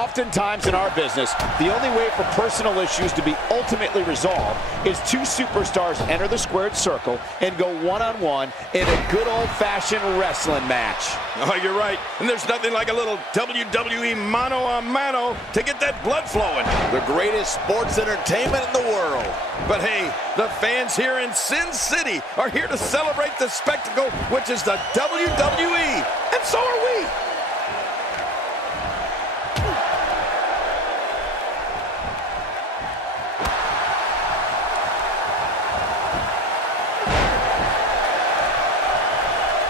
Oftentimes in our business, the only way for personal issues to be ultimately resolved is two superstars enter the squared circle and go one-on-one in a good old-fashioned wrestling match. Oh, you're right. And there's nothing like a little WWE mano-a-mano to get that blood flowing. The greatest sports entertainment in the world. But hey, the fans here in Sin City are here to celebrate the spectacle, which is the WWE. And so are we.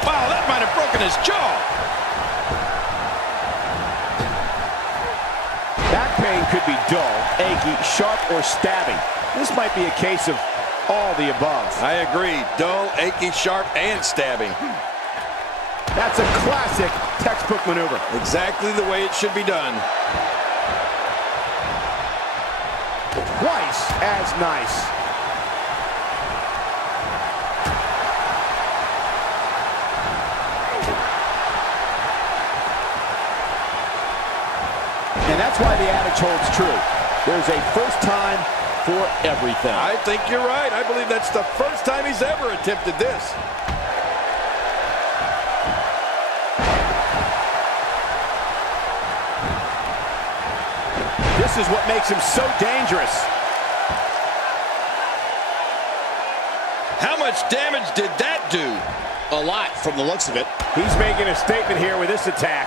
Wow, that might have broken his jaw. Back pain could be dull, achy, sharp, or stabbing. This might be a case of all the above. I agree. Dull, achy, sharp, and stabbing. That's a classic textbook maneuver. Exactly the way it should be done. Twice as nice. And that's why the adage holds true. There's a first time for everything. I think you're right. I believe that's the first time he's ever attempted this. This is what makes him so dangerous. How much damage did that do? A lot from the looks of it. He's making a statement here with this attack.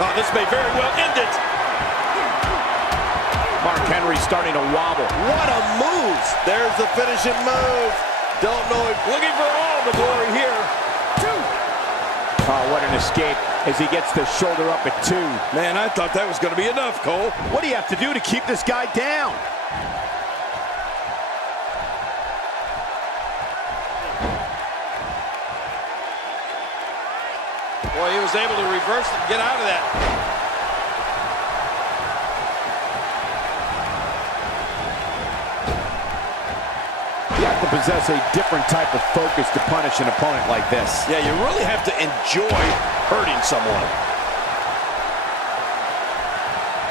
Oh, this may very well end it. Mark Henry starting to wobble. What a move. There's the finishing move. Don't know if Looking for all the glory here. Oh, what an escape as he gets the shoulder up at 2. Man, I thought that was going to be enough, Cole. What do you have to do to keep this guy down? Boy, he was able to reverse it and get out of that. You have to possess a different type of focus to punish an opponent like this. Yeah, you really have to enjoy hurting someone.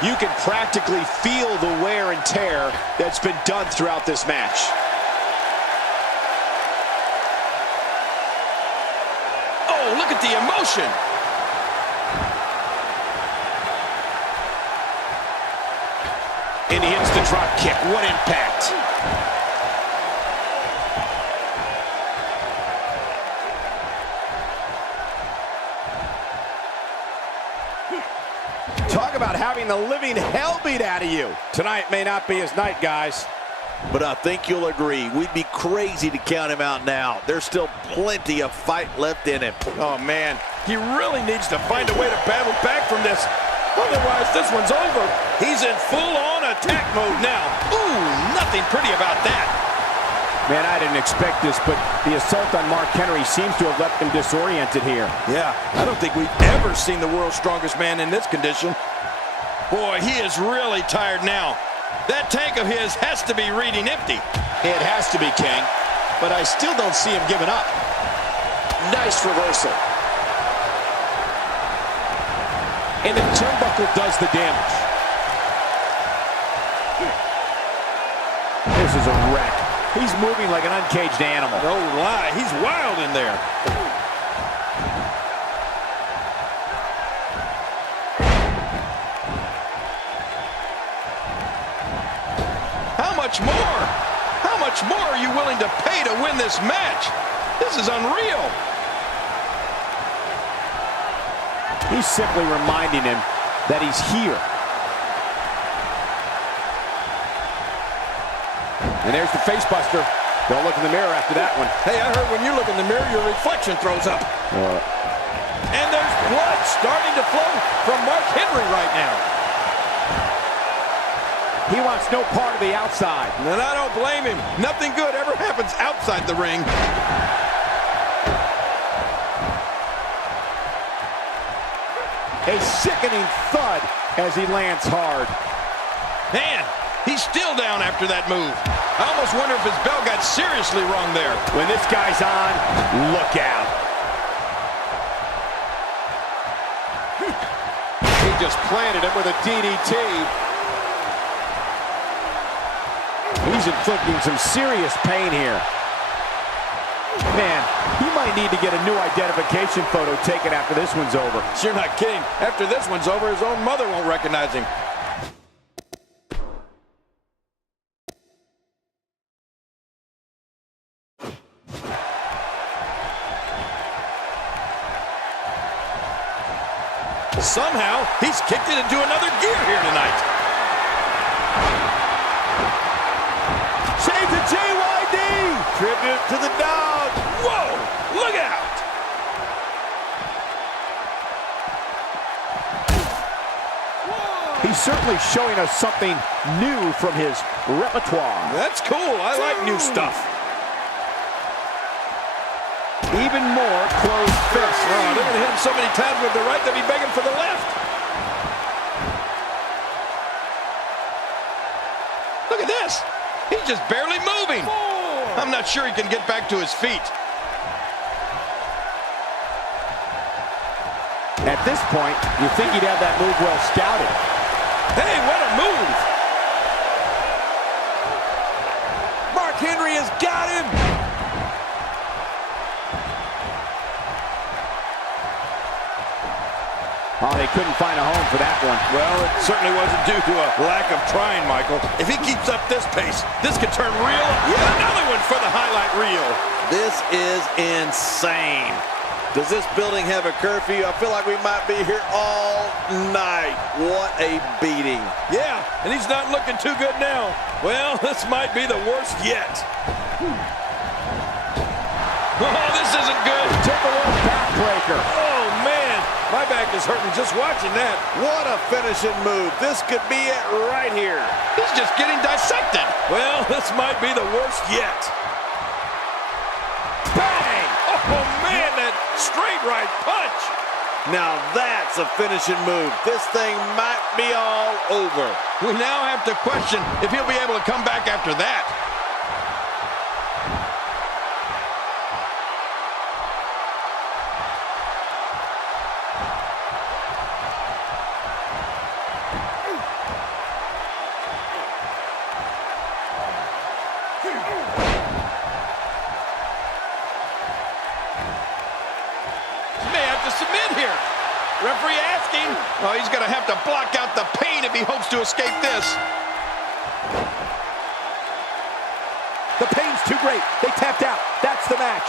you can practically feel the wear and tear that's been done throughout this match. Oh, look at the emotion. And he hits the drop kick. What impact. Talk about having the living hell beat out of you. Tonight may not be his night, guys. But I think you'll agree, we'd be crazy to count him out now. There's still plenty of fight left in him. Oh, man. He really needs to find a way to battle back from this. Otherwise, this one's over. He's in full-on attack mode now. Ooh, nothing pretty about that. Man, I didn't expect this, but the assault on Mark Henry seems to have left him disoriented here. Yeah, I don't think we've ever seen the world's strongest man in this condition. Boy, he is really tired now. That tank of his has to be reading empty. It has to be, King. But I still don't see him giving up. Nice reversal. And the turnbuckle does the damage. This is a wreck. He's moving like an uncaged animal. No lie, he's wild in there. How much more? How much more are you willing to pay to win this match? This is unreal. He's simply reminding him that he's here. And there's the face buster. Don't look in the mirror after that one. Hey, I heard when you look in the mirror, your reflection throws up. And there's blood starting to flow from Mark Henry right now. He wants no part of the outside. And I don't blame him. Nothing good ever happens outside the ring. A sickening thud as he lands hard. Man, he's still down after that move. I almost wonder if his bell got seriously wrong there. When this guy's on, look out. just planted him with a DDT. He's inflicting some serious pain here. Man, he might need to get a new identification photo taken after this one's over. You're not kidding. After this one's over, his own mother won't recognize him. Somehow, he's kicked it into another gear here tonight. Shades of JYD! Tribute to the dog. Whoa, look out! He's certainly showing us something new from his repertoire. That's cool. I like new stuff. Even more closed fists. Oh, they're going to hit him so many times with the right, they'll be begging for the left. Look at this. He's just barely moving. I'm not sure he can get back to his feet. At this point, you think he'd have that move well scouted. Hey, what a move. Mark Henry has got him. Oh, they couldn't find a home for that one. Well, it certainly wasn't due to a lack of trying, Michael. If he keeps up this pace, this could turn real. Yeah, another one for the highlight reel. This is insane. Does this building have a curfew? I feel like we might be here all night. What a beating. Yeah, and he's not looking too good now. Well, this might be the worst yet. Oh, this isn't good. Took a little backbreaker. Oh, man. My back is hurting just watching that. What a finishing move. This could be it right here. He's just getting dissected. Well, this might be the worst yet. Bang! Oh, man, that straight right punch. Now that's a finishing move. This thing might be all over. We now have to question if he'll be able to come back after that. Submit here. Referee asking. Oh, he's going to have to block out the pain if he hopes to escape this. The pain's too great. They tapped out. That's the match.